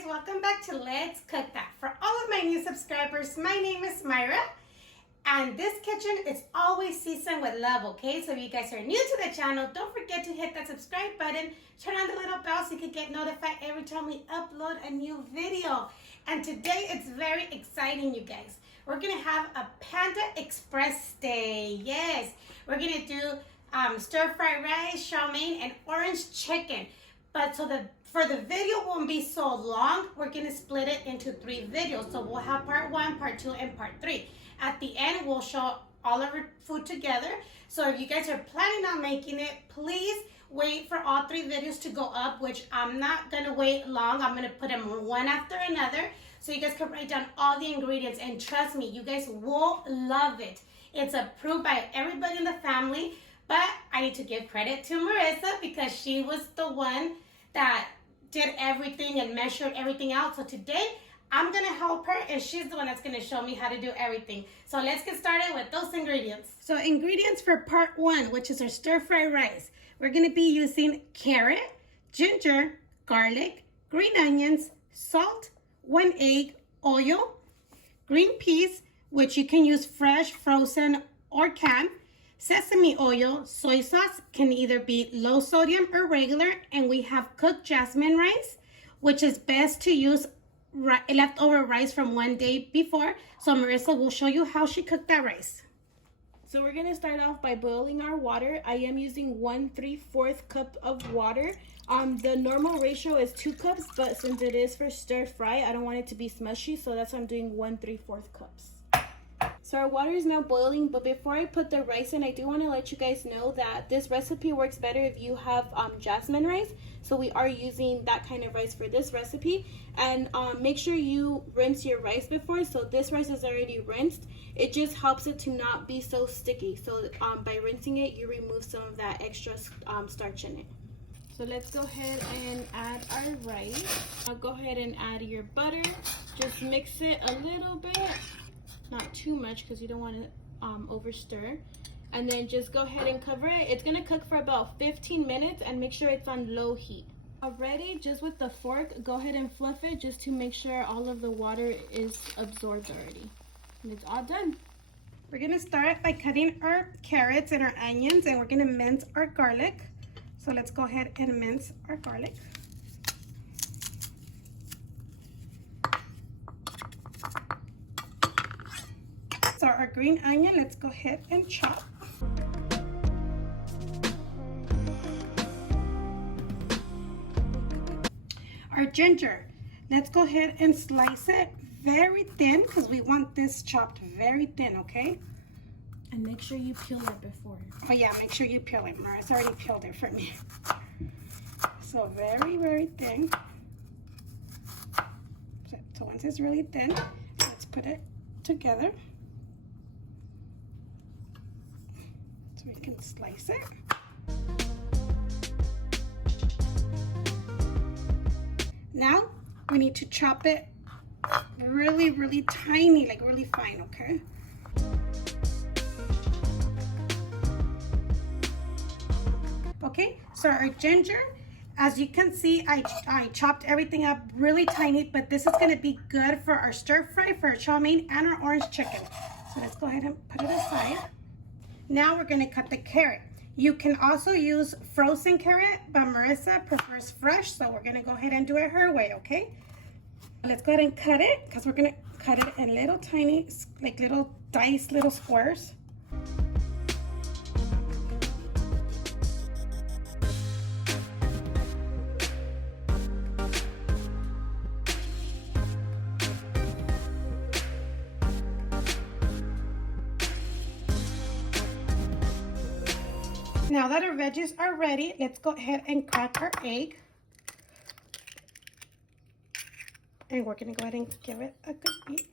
guys, welcome back to Let's Cook That. For all of my new subscribers, my name is Myra, and this kitchen is always seasoned with love, okay? So if you guys are new to the channel, don't forget to hit that subscribe button, turn on the little bell so you can get notified every time we upload a new video. And today it's very exciting, you guys. We're gonna have a Panda Express day. Yes, we're gonna do stir-fried rice, chow mein, and orange chicken. But for the video won't be so long, we're gonna split it into 3 videos. So we'll have part 1, part 2, and part 3. At the end, we'll show all of our food together. So if you guys are planning on making it, please wait for all 3 videos to go up, which I'm not gonna wait long. I'm gonna put them one after another so you guys can write down all the ingredients. And trust me, you guys will love it. It's approved by everybody in the family. But I need to give credit to Marissa because she was the one that did everything and measured everything out. So today, I'm going to help her and she's the one that's going to show me how to do everything. So let's get started with those ingredients. So ingredients for part 1, which is our stir-fried rice. We're going to be using carrot, ginger, garlic, green onions, salt, 1 egg, oil, green peas, which you can use fresh, frozen, or canned, sesame oil, soy sauce, can either be low sodium or regular, and we have cooked jasmine rice, which is best to use leftover rice from one day before. So Marissa will show you how she cooked that rice. So we're gonna start off by boiling our water. I am using 1/3 cup of water. The normal ratio is 2 cups, but since it is for stir fry, I don't want it to be smushy, so that's why I'm doing 1/3 cups. So our water is now boiling, but before I put the rice in, I do want to let you guys know that this recipe works better if you have jasmine rice. So we are using that kind of rice for this recipe. And make sure you rinse your rice before. So this rice is already rinsed. It just helps it to not be so sticky. So by rinsing it, you remove some of that extra starch in it. So let's go ahead and add our rice. I'll go ahead and add your butter. Just mix it a little bit. Not too much because you don't want to over stir, and then just go ahead and cover it. It's gonna cook for about 15 minutes and make sure it's on low heat. Already, just with the fork, go ahead and fluff it just to make sure all of the water is absorbed already, and it's all done. We're gonna start by cutting our carrots and our onions, and we're gonna mince our garlic. So let's go ahead and mince our garlic. So our green onion, let's go ahead and chop. Our ginger, let's go ahead and slice it very thin because we want this chopped very thin, okay? And make sure you peel it before. Oh yeah, make sure you peel it. Maria's already peeled it for me. So very, very thin. So once it's really thin, let's put it together. So we can slice it. Now we need to chop it really, really tiny, like really fine, okay? Okay, so our ginger, as you can see, I chopped everything up really tiny, but this is gonna be good for our stir fry, for our chow mein, and our orange chicken. So let's go ahead and put it aside. Now we're gonna cut the carrot. You can also use frozen carrot, but Marissa prefers fresh, so we're gonna go ahead and do it her way, okay? Let's go ahead and cut it, because we're gonna cut it in little tiny, like little diced little squares. Now that our veggies are ready, let's go ahead and crack our egg. And we're gonna go ahead and give it a good beat.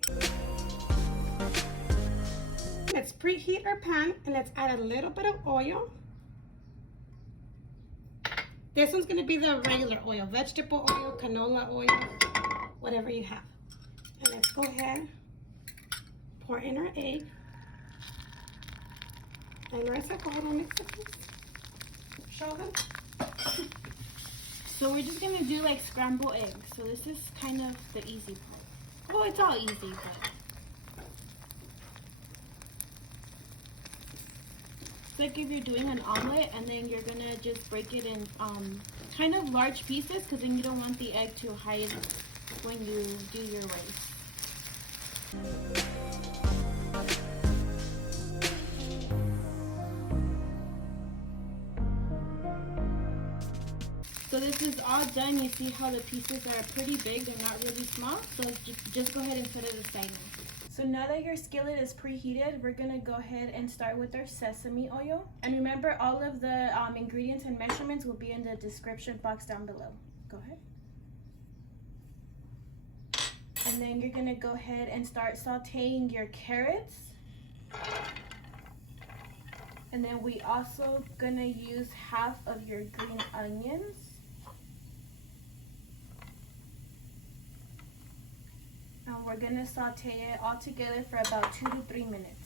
Let's preheat our pan and let's add a little bit of oil. This one's gonna be the regular oil, vegetable oil, canola oil, whatever you have. And let's go ahead, pour in our egg. And Marissa, go ahead and mix it, please. Show them. So we're just gonna do like scrambled eggs. So this is kind of the easy part. Well, it's all easy, but it's like if you're doing an omelet and then you're gonna just break it in kind of large pieces, because then you don't want the egg to hide when you do your rice. So this is all done. You see how the pieces are pretty big, they're not really small. So just go ahead and set it aside now. So now that your skillet is preheated, we're gonna go ahead and start with our sesame oil. And remember, all of the ingredients and measurements will be in the description box down below. Go ahead. And then you're gonna go ahead and start sauteing your carrots. And then we also gonna use half of your green onions. And we're gonna saute it all together for about 2 to 3 minutes.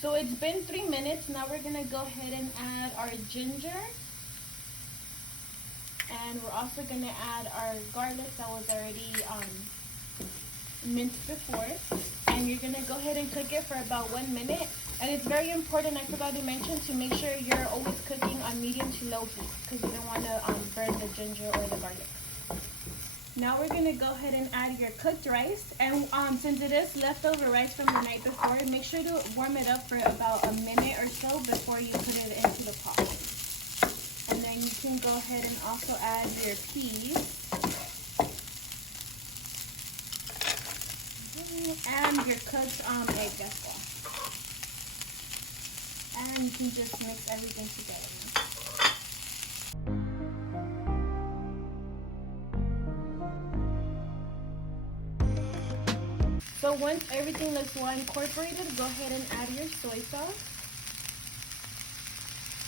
So it's been 3 minutes. Now we're gonna go ahead and add our ginger. And we're also gonna add our garlic that was already minced before. And you're gonna go ahead and cook it for about 1 minute. And it's very important, I forgot to mention, to make sure you're always cooking on medium to low heat, because you don't want to burn the ginger or the garlic. Now we're gonna go ahead and add your cooked rice. And since it is leftover rice from the night before, make sure to warm it up for about a minute or so before you put it into the pot. And then you can go ahead and also add your peas. And your cooked egg as well. And you can just mix everything together. So once everything looks well incorporated, go ahead and add your soy sauce.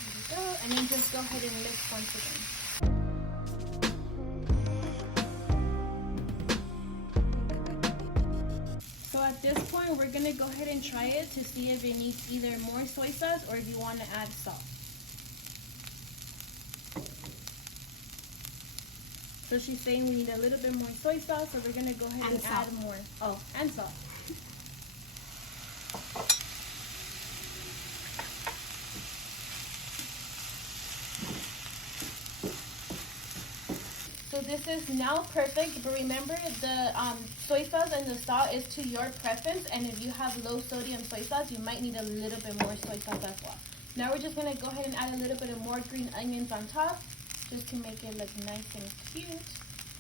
There we go. And then just go ahead and mix once again. So at this point, we're gonna go ahead and try it to see if it needs either more soy sauce or if you want to add salt. So she's saying we need a little bit more soy sauce, so we're gonna go ahead and add more. Oh, and salt. So this is now perfect, but remember the soy sauce and the salt is to your preference, and if you have low sodium soy sauce, you might need a little bit more soy sauce as well. Now we're just gonna go ahead and add a little bit of more green onions on top, just to make it look nice and cute.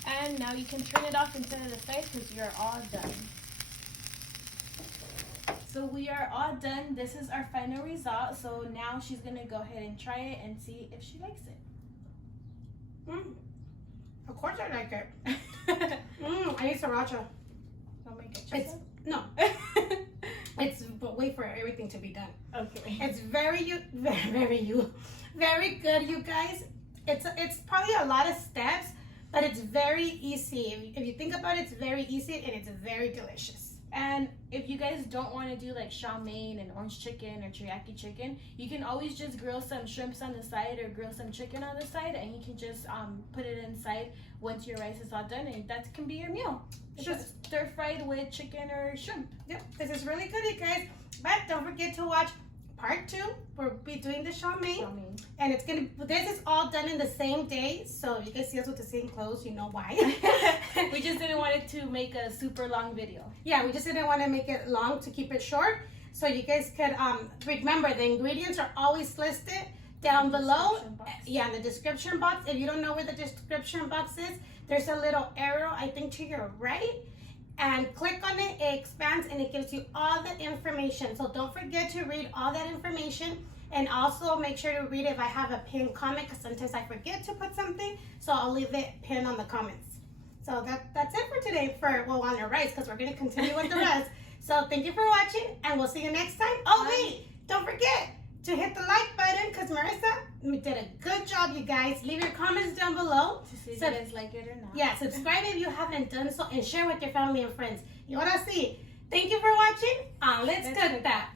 And now you can turn it off and set it aside because you're all done. So we are all done. This is our final result. So now she's gonna go ahead and try it and see if she likes it. Of course I like it. I need sriracha. Don't make it yourself? No. But wait for everything to be done. Okay. It's very good, you guys. It's probably a lot of steps, but it's very easy. If you think about it, it's very easy and it's very delicious. And if you guys don't want to do like chow mein and orange chicken or teriyaki chicken, you can always just grill some shrimps on the side or grill some chicken on the side, and you can just put it inside once your rice is all done, and that can be your meal. It's just stir fried with chicken or shrimp. Yep, this is really good, you guys. But don't forget to watch part 2. We'll be doing the chow mein. And this is all done in the same day. So if you guys see us with the same clothes, you know why. We just didn't want it to make a super long video. Yeah, we just didn't want to make it long, to keep it short. So you guys could remember, the ingredients are always listed down below. Yeah, in the description box. If you don't know where the description box is, there's a little arrow, I think, to your right. And click on it, it expands and it gives you all the information. So don't forget to read all that information, and also make sure to read if I have a pinned comment, because sometimes I forget to put something, so I'll leave it pinned on the comments. So that's it for today on the rice, because we're going to continue with the rest. So thank you for watching, and we'll see you next time. Oh wait, don't forget to hit the like button, because Marissa did a good job, you guys. Leave your comments down below to see if you guys like it or not. Yeah, subscribe if you haven't done so, and share with your family and friends. You want to see? Thank you for watching. Let's cook that.